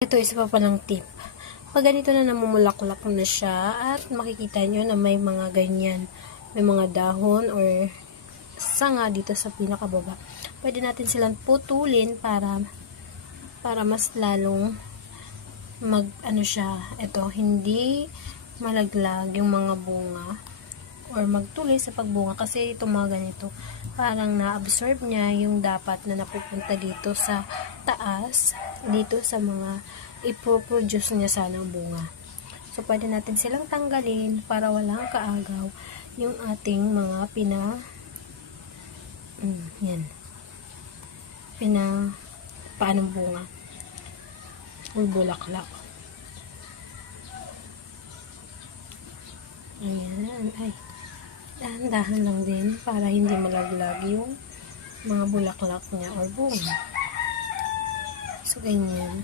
Ito isa pa palang tip. Pag ganito na namumulaklak na siya at makikita nyo na may mga ganyan, may mga dahon or sanga dito sa pinakababa. Pwede natin silang putulin para mas lalong hindi malaglag yung mga bunga or magtuloy sa pagbunga kasi itong mga ganito parang na-absorb niya yung dapat na napupunta dito sa taas, dito sa mga ipoproduce niya sanang bunga. So, pwede natin silang tanggalin para walang kaagaw yung ating mga paanong bunga o bulaklak. Ayan, ay dahan-dahan lang din para hindi malaglag yung mga bulaklak niya or bunga. So, ganyan.